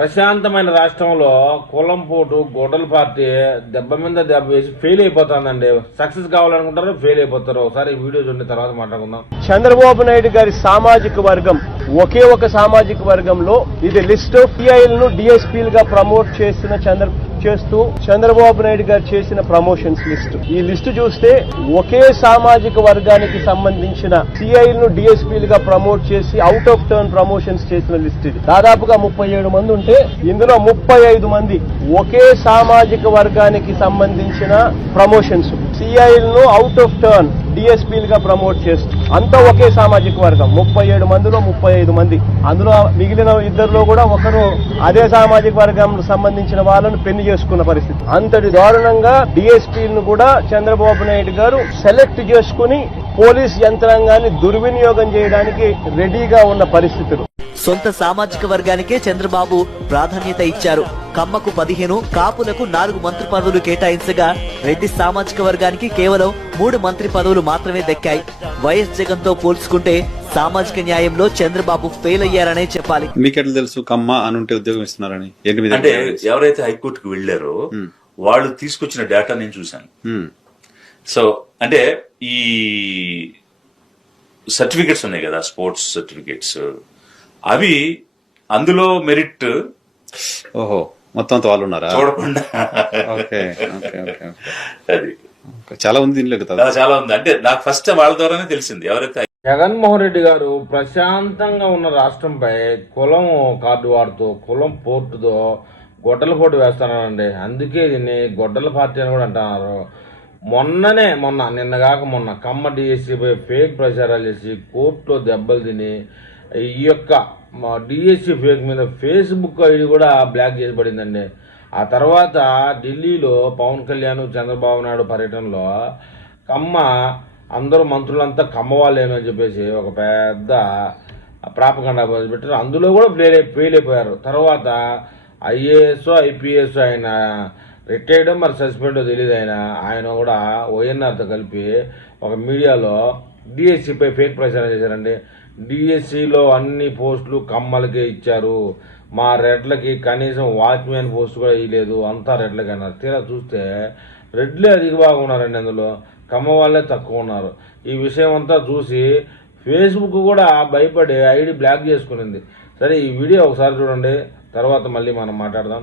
ప్రశాంతమైన రాష్ట్రంలో కులం పోటు గొడవల పార్టీ దెబ్బ మీద దెబ్బ వేసి ఫెయిల్ అయిపోతుందండి. సక్సెస్ కావాలనుకుంటారు, ఫెయిల్ అయిపోతారు. ఒకసారి ఈ వీడియో చూడిన తర్వాత మాట్లాడుకుందాం. చంద్రబాబు నాయుడు గారి సామాజిక వర్గం ఒకే ఒక సామాజిక వర్గంలో ఇది లిస్ట్ ను డిఎస్పీలుగా ప్రమోట్ చేస్తూ చంద్రబాబు నాయుడు గారు చేసిన ప్రమోషన్స్ లిస్ట్. ఈ లిస్టు చూస్తే ఒకే సామాజిక వర్గానికి సంబంధించిన ను డిఎస్పీలుగా ప్రమోట్ చేసి అవుట్ ఆఫ్ టర్న్ ప్రమోషన్స్ చేసిన లిస్ట్ ఇది. దాదాపుగా 37 మంది ఉంటే ఇందులో 35 మంది ఒకే సామాజిక వర్గానికి సంబంధించిన ప్రమోషన్స్ ను అవుట్ ఆఫ్ టర్న్ డిఎస్పీలుగా ప్రమోట్ చేస్తూ అంతా ఒకే సామాజిక వర్గం. 37 మందిలో 35 మంది, అందులో మిగిలిన ఇద్దరిలో కూడా ఒకరు అదే సామాజిక వర్గానికి సంబంధించిన వాళ్ళను పెళ్లి చేసుకున్న పరిస్థితి. అంతటి దారుణంగా డిఎస్పీలను కూడా చంద్రబాబు నాయుడు గారు సెలెక్ట్ చేసుకుని పోలీస్ యంత్రాంగాన్ని దుర్వినియోగం చేయడానికి రెడీగా ఉన్న పరిస్థితులు. సొంత సామాజిక వర్గానికే చంద్రబాబు ప్రాధాన్యత ఇచ్చారు. కమ్మకు 15, కాపులకు 4 మంత్రి పదవులు కేటాయించగా రెడ్డి సామాజిక వర్గానికి కేవలం 3 మంత్రి పదవులు మాత్రమే దక్కాయి. వైఎస్ జగన్ తో పోల్చుకుంటే సామాజిక న్యాయంలో చంద్రబాబు ఫెయిల్ అయ్యారనే చెప్పాలి. మీకెట్లా తెలుసు కమ్మ అనుంటే ఉద్యోగం ఇస్తున్నారని? అంటే ఎవరైతే హైకోర్టుకు వెళ్లారో వాళ్ళు తీసుకొచ్చిన డేటా నేను చూశాను. సో అంటే ఈ సర్టిఫికెట్స్ ఉన్నాయి కదా, స్పోర్ట్స్ సర్టిఫికెట్స్, అవి అందులో మెరిట్ ఓహో మొత్తం వాళ్ళు ఉన్నారా చూడకుండా అది చాలా ఉంది దీనిలో కదా, చాలా ఉంది. అంటే నాకు ఫస్ట్ వాళ్ళ ద్వారానే తెలిసింది. ఎవరైతే జగన్మోహన్ రెడ్డి గారు ప్రశాంతంగా ఉన్న రాష్ట్రంపై కులం కార్డు వాడుతూ కులం పోర్టుతో గొడ్డల పోటు వేస్తున్నారండి. అందుకే దీన్ని గొడ్డల పార్టీ అని కూడా అంటున్నారు. నిన్నగాక మొన్న కమ్మ డిఎస్సీపై ఫేక్ ప్రచారాలు చేసి కోర్టులో దెబ్బలు తిని ఈ యొక్క డిఎస్సీ ఫేక్ మీద ఫేస్బుక్ ఐడి కూడా బ్లాక్ చేసి పడిందండి. ఆ తర్వాత ఢిల్లీలో పవన్ కళ్యాణ్ చంద్రబాబు నాయుడు పర్యటనలో కమ్మ అందరూ మంత్రులంతా కమ్మ వాళ్ళేను అని చెప్పేసి ఒక పెద్ద ప్రాపగండా పెట్టారు. అందులో కూడా ఫెయిల్ అయిపోయారు. తర్వాత ఐఏఎస్ ఐపీఎస్ ఆయన రిటైర్డ్ మరి సస్పెండ్ తెలియదు. ఆయన కూడా ఓఎన్ఆర్తో కలిపి ఒక మీడియాలో డిఎస్సీపై ఫేక్ ప్రచారం చేశారండి. డిఎస్సీలో అన్ని పోస్టులు కమ్మలకే ఇచ్చారు, మా రెడ్లకి కనీసం వాచ్మెన్ పోస్ట్ కూడా ఇవ్వలేదు, అంతా రెడ్లకి అన్నారు. తీరా చూస్తే రెడ్లే అధిక బాగా ఉన్నారండి, అందులో కమ్మ వాళ్ళే తక్కువ ఉన్నారు. ఈ విషయం అంతా చూసి ఫేస్బుక్ కూడా భయపడి ఐడి బ్లాక్ చేసుకునింది. సరే, ఈ వీడియో ఒకసారి చూడండి, తర్వాత మళ్ళీ మనం మాట్లాడదాం.